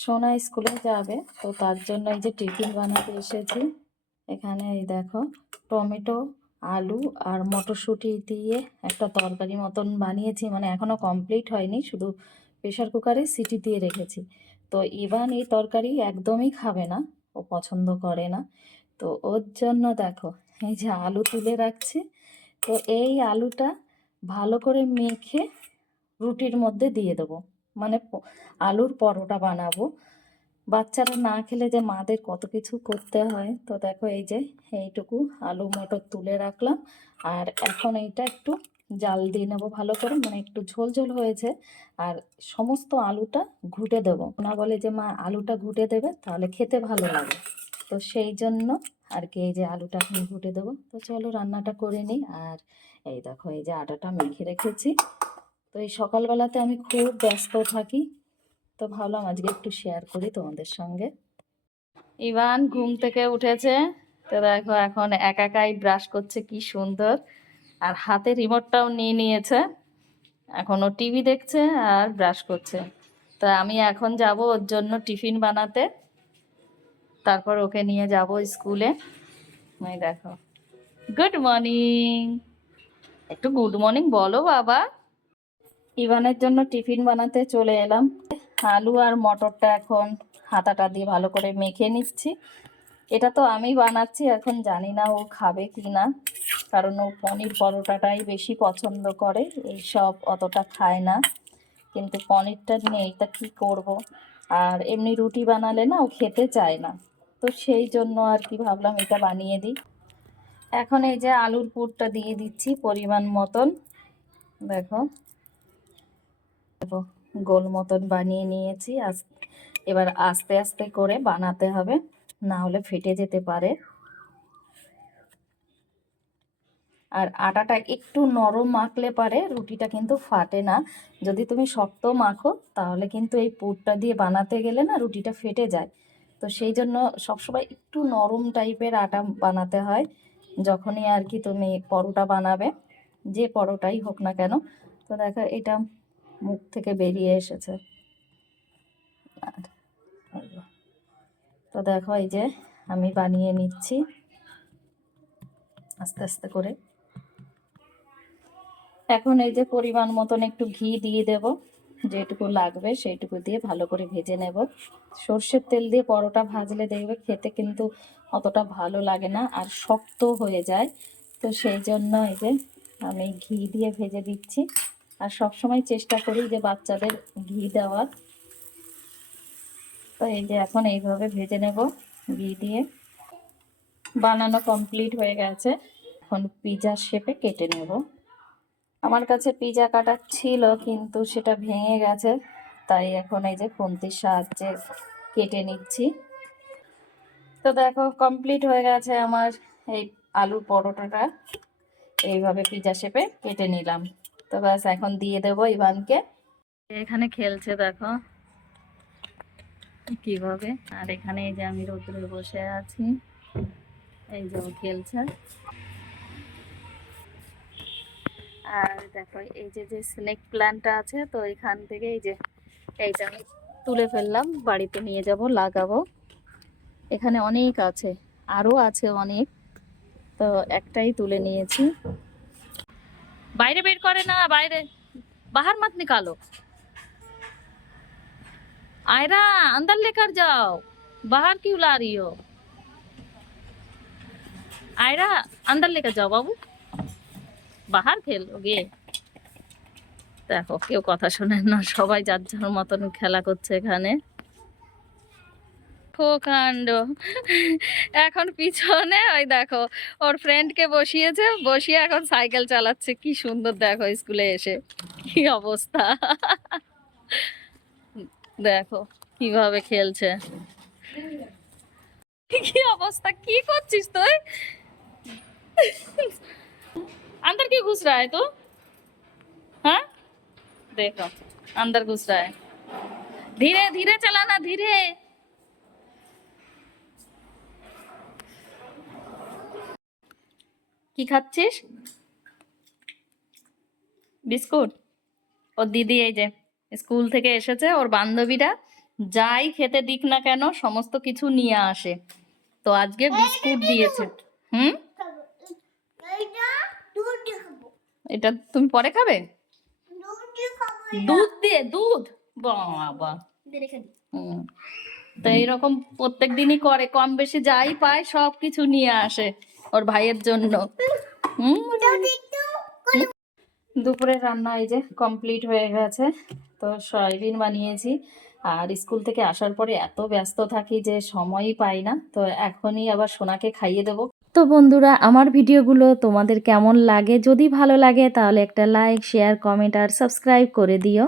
সোনা স্কুলে যাবে, তো তার জন্য এই যে টিফিন বানাতে এসেছি। এখানে এই দেখো টমেটো, আলু আর মটরশুঁটি দিয়ে একটা তরকারি মতন বানিয়েছি, মানে এখনও কমপ্লিট হয়নি, শুধু প্রেশার কুকারে সিটি দিয়ে রেখেছি। তো ইভান এই তরকারি একদমই খাবে না, ও পছন্দ করে না। তো ওর জন্য দেখো এই যে আলু তুলে রাখছি। তো এই আলুটা ভালো করে মেখে রুটির মধ্যে দিয়ে দেবো, মানে আলুর পরোটা বানাবো। বাচ্চারা না খেলে যে মাদের কত কিছু করতে হয়। তো দেখো এই যে এইটুকু আলু মটর তুলে রাখলাম, আর এখন এইটা একটু জাল দিয়ে নেবো ভালো করে, মানে একটু ঝোল ঝোল হয়েছে। আর সমস্ত আলুটা ঘুটে দেবো, না বলে যে মা আলুটা ঘুটে দেবে তাহলে খেতে ভালো লাগে, তো সেই জন্য আর কি এই যে আলুটা এখন ঘুটে দেবো। তো চলো রান্নাটা করে নিই। আর এই দেখো এই যে আটাটা মেখে রেখেছি। তো এই সকালবেলাতে আমি খুব ব্যস্ত থাকি, তো ভাবলাম আজকে একটু শেয়ার করি তোমাদের সঙ্গে। ইভান ঘুম থেকে উঠেছে, তো দেখো এখন একাই ব্রাশ করছে, কি সুন্দর। আর হাতে রিমোটটাও নিয়ে নিয়েছে, এখন ও টিভি দেখছে আর ব্রাশ করছে। তো আমি এখন যাব ওর জন্য টিফিন বানাতে, তারপর ওকে নিয়ে যাব স্কুলে। এই দেখো, গুড মর্নিং, একটু গুড মর্নিং বলো বাবা। ইভানের জন্য টিফিন বানাতে চলে এলাম। আলু আর মটরটা এখন হাতাটা দিয়ে ভালো করে মেখে নিচ্ছি। এটা তো আমি বানাচ্ছি, এখন জানি না ও খাবে কি না, কারণ ও পনির পরোটাটাই বেশি পছন্দ করে, এইসব অতটা খায় না। কিন্তু পনিরটা নেই, তা কী করব। আর এমনি রুটি বানালে না ও খেতে চায় না, তো সেই জন্য আর কি ভাবলাম এটা বানিয়ে দিই। এখন এই যে আলুর পুরটা দিয়ে দিচ্ছি পরিমাণ মতন। দেখো গোল মতন বানিয়ে নিয়েছি। এবার আস্তে আস্তে করে বানাতে হবে, না হলে ফেটে যেতে পারে। আর আটাটা একটু নরম মাখলে পারে রুটিটা কিন্তু ফাটে না। যদি তুমি শক্ত মাখো তাহলে কিন্তু এই পুরটা দিয়ে বানাতে গেলে না রুটিটা ফেটে যায়। তো সেই জন্য সবসময় একটু নরম টাইপের আটা বানাতে হয় যখনই আর কি তুমি পরোটা বানাবে, যে পরোটাই হোক না কেন। তো দেখো এটা মুখ থেকে বেরিয়ে এসেছে। তো দেখো এই যে আমি বানিয়ে নিচ্ছি আস্তে আস্তে করে। এখন এই যে পরিমাণ মতন একটু ঘি দিয়ে দেব, যেটুকু লাগবে সেইটুকু দিয়ে ভালো করে ভেজে নেব। সর্ষের তেল দিয়ে পরোটা ভাজলে দেখবে খেতে কিন্তু অতটা ভালো লাগে না, আর শক্ত হয়ে যায়। তো সেই জন্য এই যে আমি ঘি দিয়ে ভেজে দিচ্ছি। আর সব সময় চেষ্টা করি যে বাচ্চাদের ঘি দেওয়ার। তো এই যে এখন এইভাবে ভেজে নেব ঘি দিয়ে। বানানো কমপ্লিট হয়ে গেছে, এখন পিৎজা শেপে কেটে নেব। আমার কাছে পিৎজা কাটার ছিল কিন্তু সেটা ভেঙে গেছে, তাই এখন এই যে খুন্তির সাহায্যে কেটে নিচ্ছি। তো দেখো কমপ্লিট হয়ে গেছে আমার এই আলুর পরোটাটা, এইভাবে পিৎজা শেপে কেটে নিলাম। তো ব্যাস এখন দিয়ে দেবো ইভানকে। এখানে খেলছে দেখো কিভাবে। আর এখানে এই যে আমি রোদ্রে বসে আছি, এই যে ও খেলছে। আর দেখো এই যে যে স্নেক প্ল্যান্টটা আছে, তো এখান থেকে এই যে এইটা আমি তুলে ফেললাম, বাড়িতে নিয়ে যাব লাগাবো। এখানে অনেক আছে, আরো আছে অনেক, তো একটাই তুলে নিয়েছি। বাইরে বের করে না, বাইরে बाहर मत निकालो, आयरा अंदर लेकर जाओ, बाहर क्यों ला रही हो, आयरा अंदर लेकर जाओ बाबू, बाहर खेलोगे। দেখো কেউ কথা শোনেন না, সবাই যার যার মতন খেলা করছে এখানে। কাণ্ড। এখন পিছনে ওই দেখো ওর ফ্রেন্ডকে বসিয়েছে, বসিয়ে এখন সাইকেল চালাচ্ছে, কি সুন্দর দেখো স্কুলে এসে কি অবস্থা। দেখো কিভাবে খেলছে, কি অবস্থা, কি করছিস তুই, अंदर क्यों घुस रहा है तो, हाँ देखो अंदर घुस रहा है, धीरे धीरे चलाना, धीरे। কি খাচ্ছিস, বিস্কুট। ওর দিদি এই যে স্কুল থেকে এসেছে, ওর বান্ধবীরা যাই খেতে দিক না কেন সমস্ত কিছু নিয়ে আসে। তো আজকে বিস্কুট দিয়েছে। হুম, এটা তুমি পরে খাবে? দুধ দিয়ে? দুধ বাবা! হুম, তো এইরকম প্রত্যেক দিনই করে, কম বেশি যাই পায় সব কিছু নিয়ে আসে ওর ভাইয়ের জন্য। হুম, দুপুরের রান্না এই যে কমপ্লিট হয়ে গেছে। তো সয়াবিন বানিয়েছি, আর স্কুল থেকে আসার পরে এত ব্যস্ত থাকি যে সময়ই পাই না। তো এখনই আবার সোনাকে খাইয়ে দেবো। তো বন্ধুরা, আমার ভিডিওগুলো তোমাদের কেমন লাগে? যদি ভালো লাগে তাহলে একটা লাইক, শেয়ার, কমেন্ট আর সাবস্ক্রাইব করে দিও।